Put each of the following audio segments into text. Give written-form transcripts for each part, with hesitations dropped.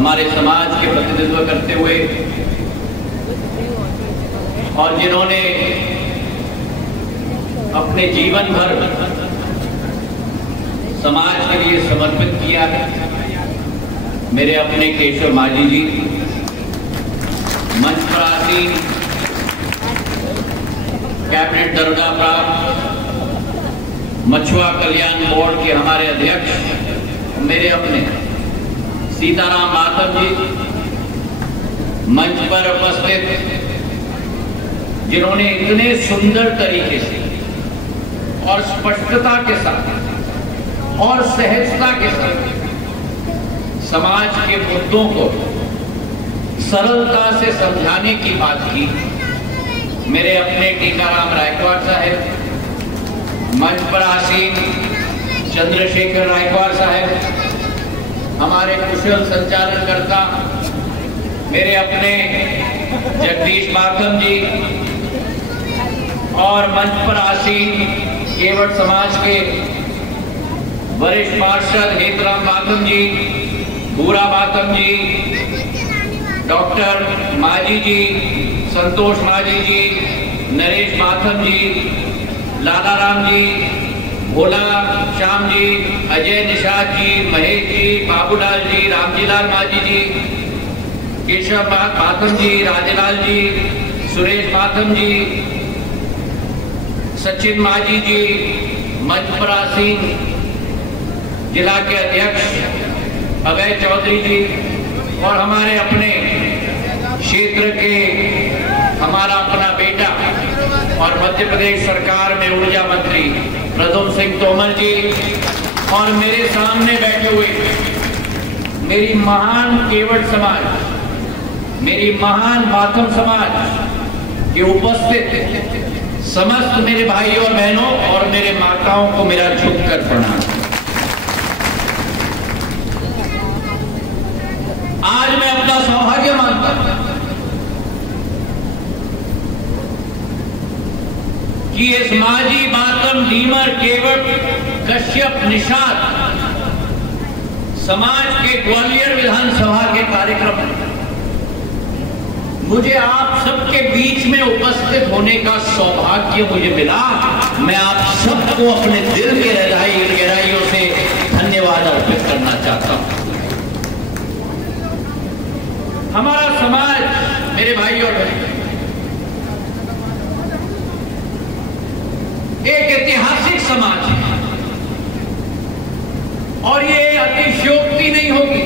हमारे समाज के प्रतिनिधित्व करते हुए और जिन्होंने अपने जीवन भर समाज के लिए समर्पित किया है, मेरे अपने केशव माझी जी, मंच पर आसीन कैबिनेट दर्जा प्राप्त मछुआ कल्याण बोर्ड के हमारे अध्यक्ष, मेरे अपने सीताराम मातम जी, मंच पर उपस्थित जिन्होंने इतने सुंदर तरीके से और स्पष्टता के साथ और सहजता के साथ समाज के मुद्दों को सरलता से समझाने की बात की, मेरे अपने टीकाराम रायकवाड़ साहब, मंच पर आसीन चंद्रशेखर रायकवाड़ साहब, हमारे कुशल संचालनकर्ता मेरे अपने जगदीश मातम जी और मंच पर आसीन केवट समाज के वरिष्ठ पार्षद हेतराम मातम जी, भूरा मातम जी, डॉक्टर माझी जी, संतोष माझी जी, नरेश मातम जी, लालाराम जी, भोला श्याम जी, अजय निषाद जी, महेश जी, बाबूलाल जी, रामजीलाल माझी जी, केशव मातम जी, राजेलाल जी, सुरेश मातम जी, सचिन माझी जी, मंच पर आसीन जिला के अध्यक्ष अभय चौधरी जी और हमारे अपने क्षेत्र के हमारा अपना बेटा और मध्य प्रदेश सरकार में ऊर्जा मंत्री प्रद्युम्न सिंह तोमर जी और मेरे सामने बैठे हुए मेरी महान केवट समाज, मेरी महान मातम समाज के उपस्थित समस्त मेरे भाई और बहनों और मेरे माताओं को मेरा झुककर प्रणाम। आज मैं अपना सौभाग्य मानता हूं कि इस माझी, मातम, डीमर, केवट, कश्यप, निषाद समाज के ग्वालियर विधानसभा के कार्यक्रम में मुझे आप सबके बीच में उपस्थित होने का सौभाग्य मुझे मिला। मैं आप सबको अपने दिल के गहराइयों से धन्यवाद अर्पित करना चाहता हूं। हमारा समाज, मेरे भाई और बहन, एक ऐतिहासिक समाज है और ये अतिशयोक्ति नहीं होगी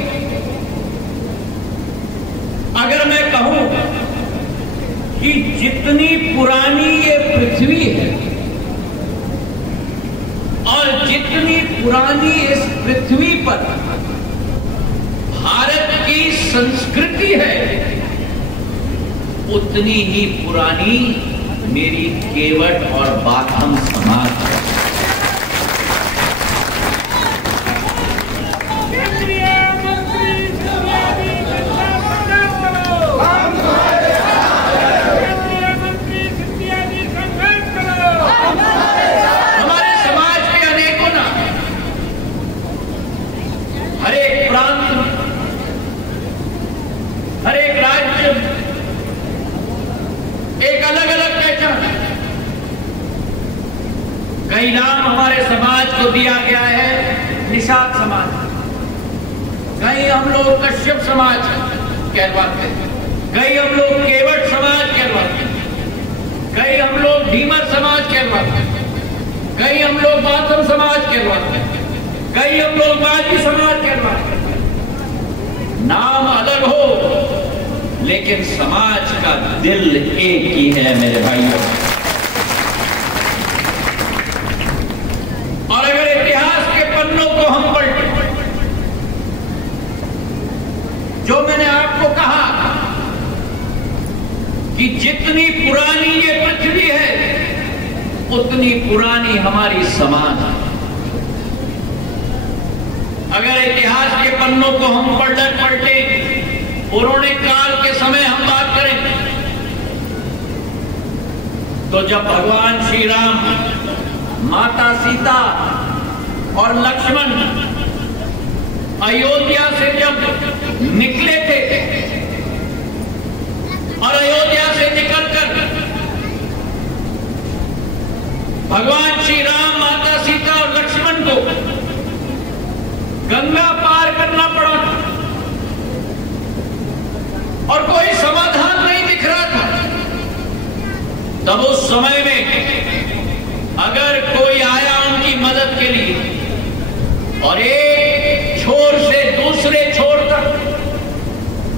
अगर मैं कहूं कि जितनी पुरानी ये पृथ्वी है और जितनी पुरानी इस पृथ्वी पर भारत की संस्कृति है, उतनी ही पुरानी मेरी केवट और बाथम समाज है। हर एक राज्य एक अलग अलग पहचान, कई नाम हमारे समाज को दिया गया है निषाद समाज, कहीं हम लोग कश्यप समाज कहलवाते हैं, कहीं हम लोग केवट समाज कहलवाते हैं, कहीं हम लोग डीमर समाज कहलवाते हैं, कहीं हम लोग बाथम समाज कहलवाते हैं, कहीं हम लोग माझी समाज कहलवाते हैं। नाम अलग हो लेकिन समाज का दिल एक ही है मेरे भाइयों। और अगर इतिहास के पन्नों को हम पलटें, जो मैंने आपको कहा कि जितनी पुरानी ये पृथ्वी है उतनी पुरानी हमारी समाज है। अगर इतिहास के पन्नों को हम पलटे, पौराणिक काल के समय हम बात करें तो जब भगवान श्री राम, माता सीता और लक्ष्मण अयोध्या से जब निकले थे और अयोध्या से निकलकर भगवान श्री राम, माता सीता और लक्ष्मण को गंगा पार करना पड़ा और कोई समाधान नहीं दिख रहा था। तब उस समय में अगर कोई आया उनकी मदद के लिए और एक छोर से दूसरे छोर तक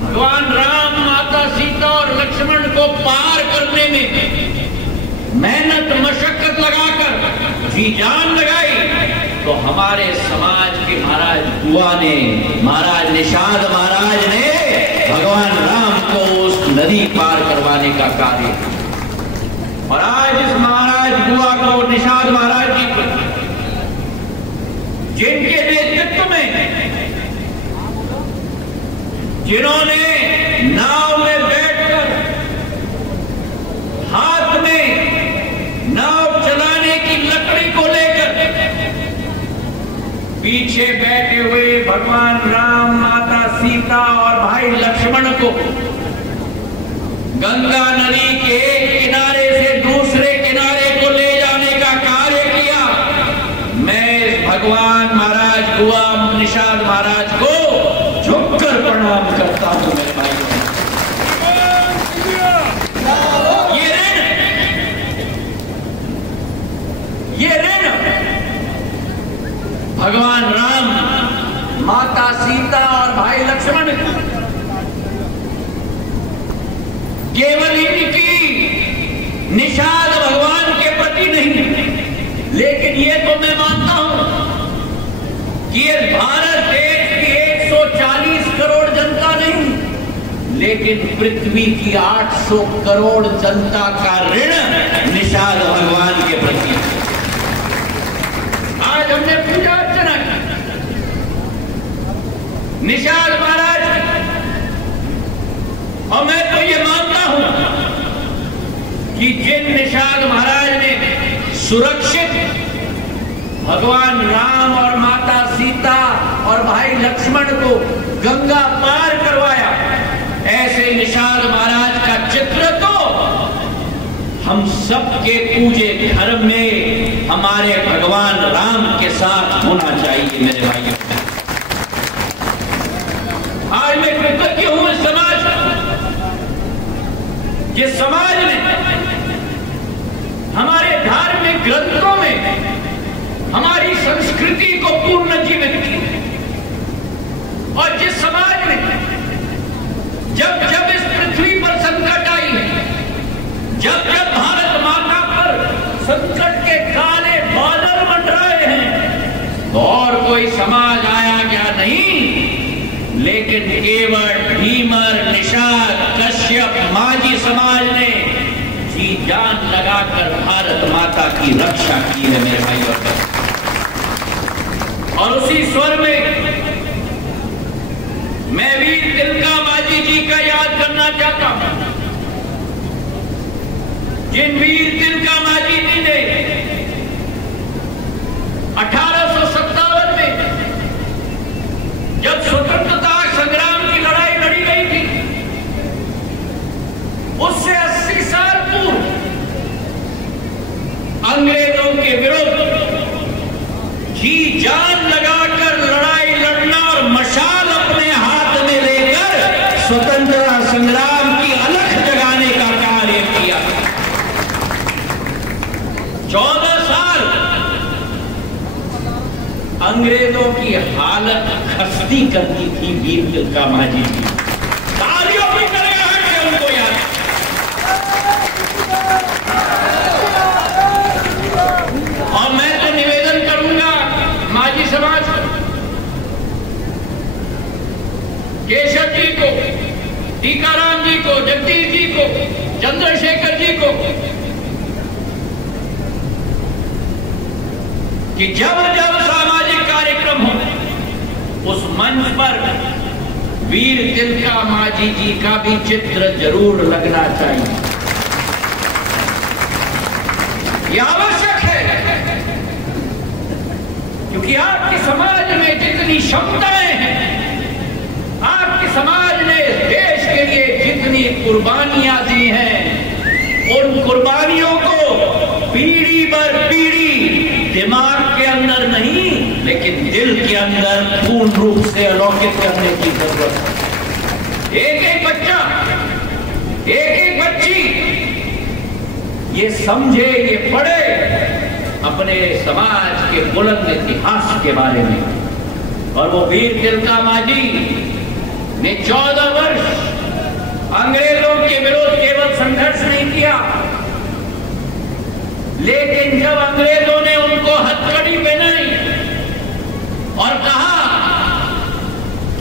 भगवान राम, माता सीता और लक्ष्मण को पार करने में मेहनत मशक्कत लगाकर जी जान लगाई, तो हमारे समाज के महाराज बुआ ने, महाराज निषाद महाराज ने भगवान राम को उस नदी पार करवाने का कार्य किया। और आज इस महाराज बुआ को, निषाद महाराज जी को, जिनके नेतृत्व में, जिन्होंने नाव में बैठकर हाथ में नाव चलाने की लकड़ी को लेकर पीछे बैठे हुए भगवान राम, माता सीता और भाई लक्ष्मण को गंगा नदी के एक किनारे से दूसरे किनारे को ले जाने का कार्य किया, मैं भगवान महाराज बुआ निषाद महाराज को झुककर प्रणाम करता हूं। मेरे भाई, ये ऋण भगवान राम, माता सीता और भाई लक्ष्मण केवल इनकी निषाद भगवान के प्रति नहीं, लेकिन ये तो मैं मानता हूं कि ये भारत देश की 140 करोड़ जनता नहीं, लेकिन पृथ्वी की 800 करोड़ जनता का ऋण निषाद भगवान के प्रति। आज हमने पूजा अर्चना की निषाद महाराज, और मैं तो ये मानता हूं कि जिन निषाद महाराज ने सुरक्षित भगवान राम और माता सीता और भाई लक्ष्मण को गंगा पार करवाया, ऐसे निषाद महाराज का चित्र तो हम सबके पूजे धर्म में हमारे भगवान राम के साथ होना चाहिए। मेरे भाइयों, आज मैं कृतज्ञ हूं इस समाज, जिस समाज ने हमारे धार्मिक ग्रंथों में हमारी संस्कृति को पुनर्जीवित किया, और जिस समाज ने जब जब इस पृथ्वी पर संकट आई है, जब जब भारत माता पर संकट के काले बादल मंडराए हैं, तो और कोई समाज आया क्या नहीं, लेकिन केवल भीमर, निषाद, कश्यप, माझी समाज ने जी जान लगाकर भारत माता की रक्षा की है। मेरे भाइयों, और उसी स्वर में मैं वीर तिलका माझी जी का याद करना चाहता हूं, जिन वीर तिलका माझी जी ने 1857 में जब स्वतंत्रता संग्राम की लड़ाई लड़ी गई थी, उससे 80 साल पूर्व अंग्रेजों के विरुद्ध जी जान लगाकर लड़ाई लड़ना और मशाल अपने हाथ में लेकर स्वतंत्रता संग्राम की अलख जगाने का कार्य किया। 14 साल अंग्रेजों की हालत खस्ती करती थी वीर तिलका माझी जी। तालियों भी करेगा कि उनको याद। और मैं तो निवेदन करूंगा माझी समाज को, केशव जी को, टीकाराम जी को, जगदीश जी को, चंद्रशेखर जी को, कि जब जब सामाजिक कार्यक्रम हो उस मंच पर वीर तिलका माझी जी का भी चित्र जरूर लगना चाहिए। यह आवश्यक है, क्योंकि आपके समाज में जितनी क्षमताएं हैं कुर्बानियां दी हैं, उन कुर्बानियों को पीढ़ी दर पीढ़ी दिमाग के अंदर नहीं लेकिन दिल के अंदर पूर्ण रूप से अवलोकित करने की जरूरत है। एक एक बच्चा, एक एक बच्ची ये समझे, ये पढ़े अपने समाज के बुलंद इतिहास के बारे में। और वो वीर तिलका मांझी ने 14 वर्ष अंग्रेजों के विरुद्ध केवल संघर्ष नहीं किया, लेकिन जब अंग्रेजों ने उनको हथकड़ी पहनाई और कहा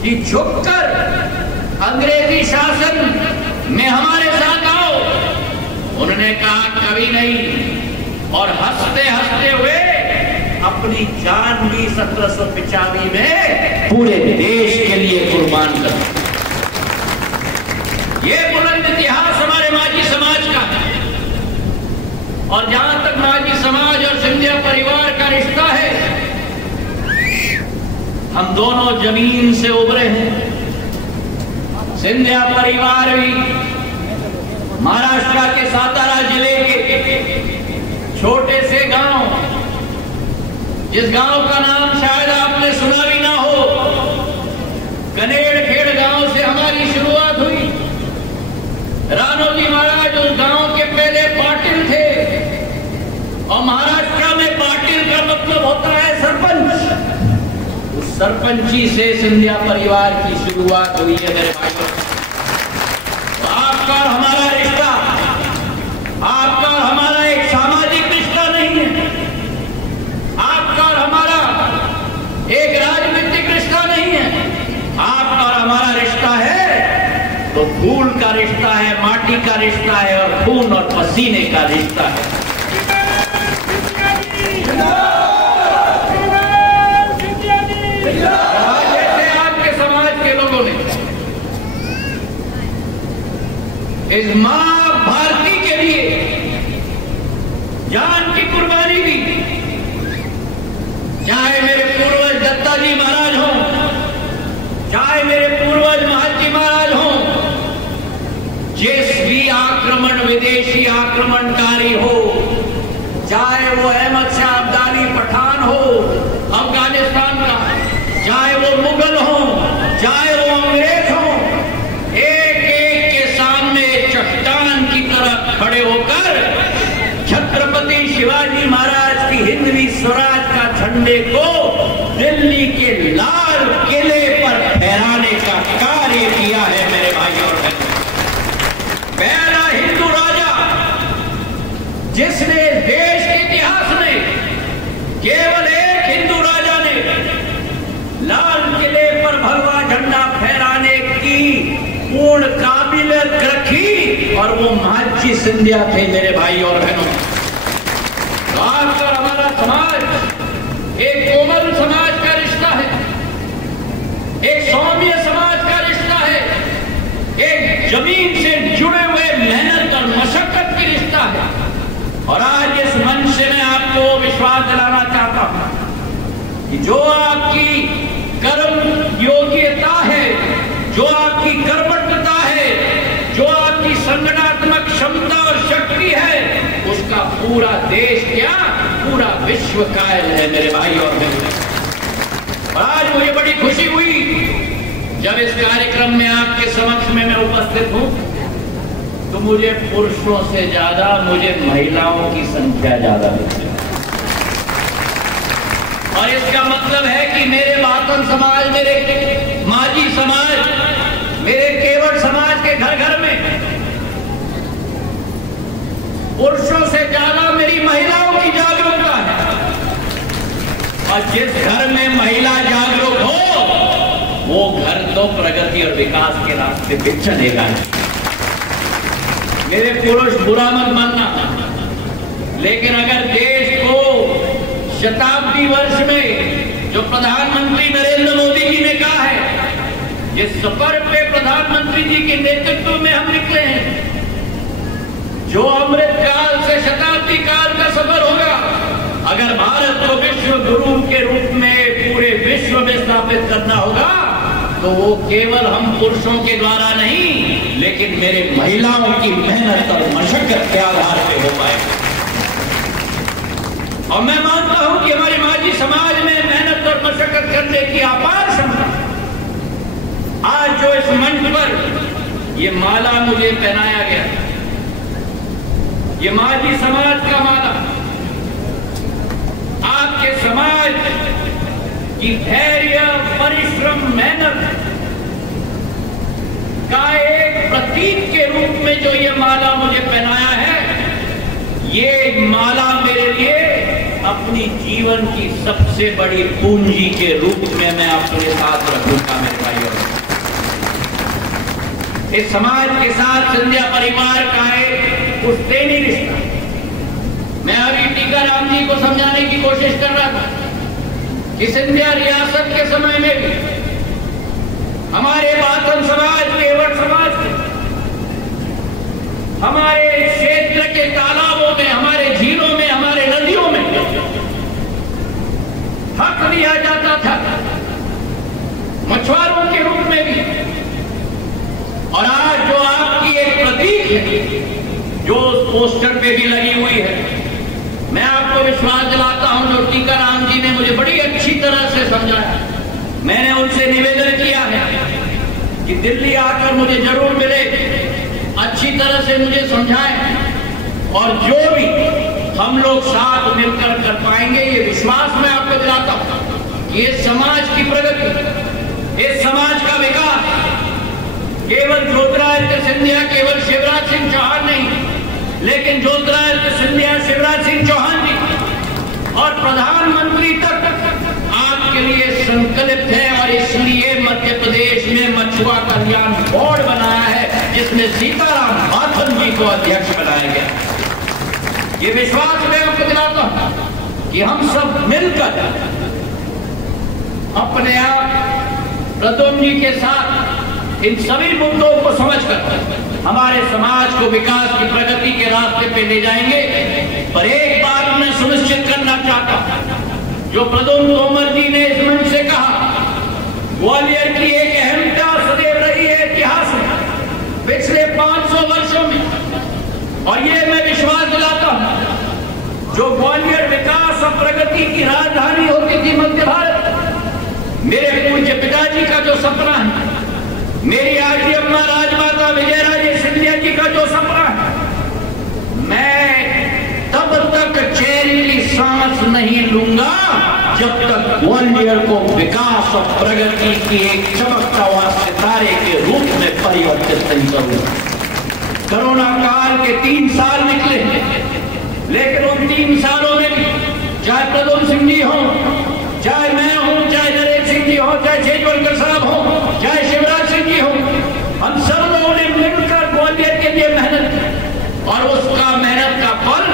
कि झुककर अंग्रेजी शासन में हमारे साथ आओ, उन्होंने कहा कभी नहीं, और हंसते हंसते हुए अपनी जान भी 1795 में पूरे देश के लिए कुर्बान कर दी। ये बुलंद इतिहास हमारे मांझी समाज का है। और जहां तक मांझी समाज और सिंधिया परिवार का रिश्ता है, हम दोनों जमीन से उभरे हैं। सिंधिया परिवार भी महाराष्ट्र के सातारा जिले के छोटे से गांव, जिस गांव का नाम शायद आपने सुना भी ना हो, कनेड़खेड़ गांव से हमारी शुरुआत हुई। रानोजी महाराज उस गांव के पहले पाटिल थे, और महाराष्ट्र में पाटिल का मतलब होता है सरपंच। उस सरपंची से सिंधिया परिवार की शुरुआत हुई है मेरे भाइयों। तो आपका और हमारा रिश्ता, आपका और हमारा एक सामाजिक रिश्ता नहीं है, आपका और हमारा एक राजनीतिक रिश्ता नहीं है, आपका और हमारा रिश्ता है तो फूल का रिश्ता है, माटी का रिश्ता है, और खून और पसीने का रिश्ता है। जैसे आपके समाज के लोगों ने इस मां भारती के लिए जान की कुर्बानी दी, चाहे मेरे पूर्वज दत्ताजी महाराज हों, चाहे मेरे पूर्वज महाजी महाराज हों, जिस भी आक्रमण, विदेशी आक्रमणकारी हो, चाहे वो अहमद शाह अब्दाली पठान हो अफगानिस्तान का, चाहे वो मुगल हो, चाहे वो अंग्रेज हो, एक एक के सामने चट्टान की तरह खड़े होकर छत्रपति शिवाजी महाराज की हिंदवी स्वराज का झंडे को दिल्ली के लाल किले पर फहराने का कार्य किया है मेरे भाई और बहनों। पहला हिंदू राजा जिसने देश के इतिहास में, केवल एक हिंदू राजा ने लाल किले पर भगवा झंडा फहराने की पूर्ण काबिलियत रखी, और वो महाजी सिंधिया थे मेरे भाई और बहनों। खासकर हमारा समाज एक कोमल समाज का रिश्ता है, एक सौम्य समाज का रिश्ता है, एक जमीन से जुड़े हुए मेहनत और मशक्कत की रिश्ता है। और आज इस मंच से मैं आपको विश्वास दिलाना चाहता हूं कि जो आपकी कर्म योग्यता है, जो आपकी कर्मठता है, जो आपकी संगठनात्मक क्षमता और शक्ति है, उसका पूरा देश क्या, पूरा विश्व कायल है मेरे भाई और बहनों। आज मुझे बड़ी खुशी हुई जब इस कार्यक्रम में आपके समक्ष में मैं उपस्थित हूं, तो मुझे पुरुषों से ज्यादा मुझे महिलाओं की संख्या ज्यादा मिलती है। और इसका मतलब है कि मेरे बातन समाज, मेरे मांझी समाज, मेरे केवट समाज के घर घर में पुरुषों से ज्यादा मेरी महिलाओं की जागरूकता है। और जिस घर में महिला जागरूक हो, वो घर तो प्रगति और विकास के रास्ते पे चलेगा। मेरे पुरुष बुरा मत मानना, लेकिन अगर देश को शताब्दी वर्ष में जो प्रधानमंत्री नरेंद्र मोदी जी ने कहा है, जिस सफर पे प्रधानमंत्री जी के नेतृत्व में हम निकले हैं, जो अमृत काल से शताब्दी काल का सफर होगा, अगर भारत को विश्व गुरु के रूप में पूरे विश्व में स्थापित करना होगा, तो वो केवल हम पुरुषों के द्वारा नहीं, लेकिन मेरे महिलाओं की मेहनत और मशक्कत के आधार पे हो पाएगा। और मैं मानता हूं कि हमारे माझी समाज में मेहनत और मशक्कत करने की अपार क्षमता। आज जो इस मंच पर ये माला मुझे पहनाया गया, ये माझी समाज का माला आपके समाज की धैर्य, परिश्रम, मेहनत का एक प्रतीक के रूप में जो ये माला मुझे पहनाया है, ये माला मेरे लिए अपनी जीवन की सबसे बड़ी पूंजी के रूप में मैं अपने साथ रखूंगा। मेरे भाइयों, इस समाज के साथ सिंधिया परिवार का एक पुश्तैनी रिश्ता। मैं अभी टीकाराम जी को समझाने की कोशिश कर रहा था कि सिंधिया रियासत के समय में भी हमारे बाथन समाज, केवट समाज के, हमारे क्षेत्र के तालाबों में, हमारे झीलों में, हमारे नदियों में हक दिया जाता था, मछुआरों के रूप में भी। और आज जो आपकी एक प्रतीक है जो उस पोस्टर पे भी लगी हुई है, मैं आपको विश्वास दिलाता हूं, जो टीकाराम जी ने मुझे बड़ी अच्छी तरह से समझाया। मैंने उनसे निवेदन किया है कि दिल्ली आकर मुझे जरूर मिले, अच्छी तरह से मुझे समझाएं, और जो भी हम लोग साथ मिलकर कर पाएंगे, ये विश्वास मैं आपको दिलाता हूं कि इस समाज की प्रगति, इस समाज का विकास केवल ज्योतिरादित्य सिंधिया, केवल शिवराज सिंह चौहान नहीं, लेकिन ज्योतिरादित्य सिंधिया, शिवराज सिंह चौहान जी और प्रधानमंत्री तक आपके लिए संकल्पित है। और इसलिए मध्य प्रदेश में मछुआ कल्याण बोर्ड बनाया है, जिसमें सीताराम माथुर जी को अध्यक्ष बनाया गया। ये विश्वास मैं आपको दिलाता हूं कि हम सब मिलकर अपने आप प्रद्युम्न जी के साथ इन सभी मुद्दों को समझकर हमारे समाज को विकास की, प्रगति के रास्ते पे ले जाएंगे। पर एक बात मैं सुनिश्चित करना चाहता हूं, जो प्रद्युम्न तोमर जी ने इस मंच से कहा, ग्वालियर की एक अहमियत सदैव रही है इतिहास में पिछले 500 वर्षों में। और ये मैं विश्वास दिलाता हूं, जो ग्वालियर विकास और प्रगति की राजधानी होती थी मध्य भारत, मेरे पूज्य पिताजी का जो सपना है, मेरी आजी अम्मा राजमाता विजयराजे सिंधिया जी का जो सपना है, मैं तब तक चैन की सांस नहीं लूंगा जब तक ग्वालियर को विकास और प्रगति की एक चमकता हुआ सितारे के रूप में परिवर्तित नहीं करूंगा। कोरोना काल के 3 साल निकले, लेकिन उन 3 सालों में चाहे प्रद्युम्न सिंह जी हो, चाहे मैं हूं, चाहे नरेश सिंह जी हो, चाहे शेजवलकर साहब हो, चाहे शिवराज सिंह जी हो, हम सब लोगों ने मिलकर ग्वालियर के लिए मेहनत की, और उसका मेहनत का फल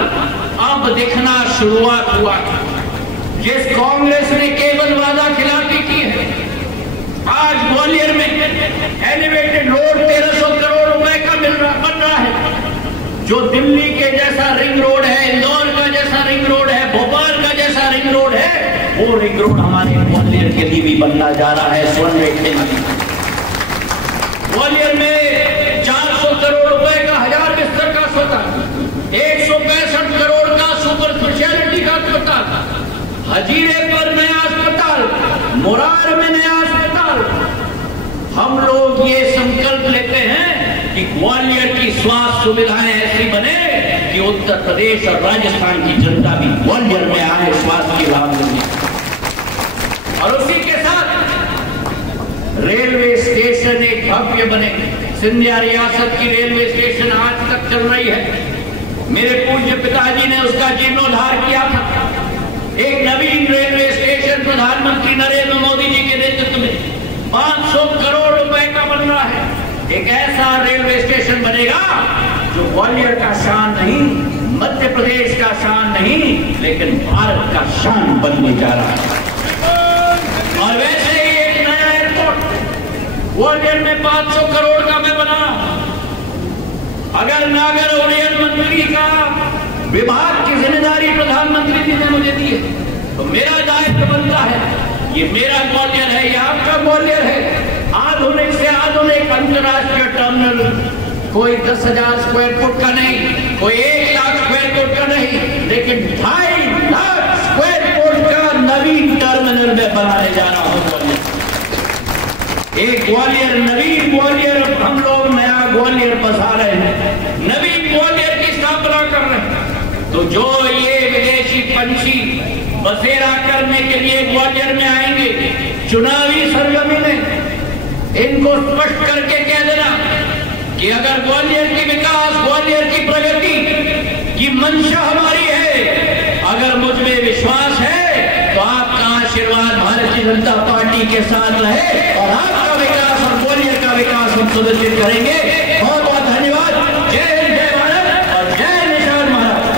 अब दिखना शुरुआत हुआ। जिस कांग्रेस ने केवल वादा खिलाफी की है, आज ग्वालियर में एलिवेटेड रोड 1300 करोड़ रुपए का बन रहा है, जो दिल्ली के जैसा रिंग रोड है, इंदौर का जैसा रिंग रोड है, भोपाल का जैसा रिंग रोड है, वो रिंग रोड हमारे ग्वालियर के लिए भी बनना जा रहा है। स्वर्ण रेखा नदी ग्वालियर में 400 करोड़ रुपए का 1000 बिस्तर का अस्पताल, 165 करोड़ का सुपर स्पेशलिटी का अस्पताल, हजीरे पर नया अस्पताल, मुरार में नया अस्पताल। हम लोग ये संकल्प लेते हैं कि ग्वालियर की स्वास्थ्य सुविधाएं ऐसी बने कि उत्तर प्रदेश और राजस्थान की जनता भी ग्वालियर में आए स्वास्थ्य की लाभ लेने। और उसी के साथ रेलवे स्टेशन एक भव्य बने। सिंधिया रियासत की रेलवे स्टेशन आज तक चल रही है। मेरे पूज्य पिताजी ने उसका जीर्णोद्धार किया था। एक नवीन रेलवे स्टेशन प्रधानमंत्री नरेंद्र मोदी जी के नेतृत्व में 500 करोड़ रुपए का बन रहा है। एक ऐसा रेलवे स्टेशन बनेगा जो ग्वालियर का शान नहीं, मध्य प्रदेश का शान नहीं, लेकिन भारत का शान बनने जा रहा है। और वैसे ही एक नया एयरपोर्ट ग्वालियर में 500 करोड़ का मैं बना। अगर नागर उड्डयन मंत्री का विभाग की जिम्मेदारी प्रधानमंत्री जी ने मुझे दी है, तो मेरा दायित्व बनता है, ये मेरा ग्वालियर है, ये आपका ग्वालियर है, आधुनिक से आधुनिक अंतर्राष्ट्रीय टर्मिनल कोई 10,000 स्क्वायर फुट का नहीं, कोई 1 लाख स्क्वायर फुट का नहीं, लेकिन 2.5 लाख स्क्वायर फुट का नवीन टर्मिनल में बनाने जाना हो ग्वालियर। एक ग्वालियर, नवीन ग्वालियर, हम लोग नया ग्वालियर बसा रहे हैं, नवीन ग्वालियर की स्थापना कर रहे हैं। तो जो ये विदेशी पंछी बसेरा करने के लिए ग्वालियर में आएंगे चुनावी सरगर्मी में, इनको स्पष्ट करके कह देना कि अगर ग्वालियर की विकास, ग्वालियर की प्रगति की मंशा हमारी है, अगर मुझ में विश्वास है तो आपका आशीर्वाद भारतीय जनता पार्टी के साथ रहे और आपका विकास और ग्वालियर का विकास हम सुनिश्चित करेंगे। बहुत बहुत धन्यवाद। जय हिंद, जय भारत और जय निशान महाराज।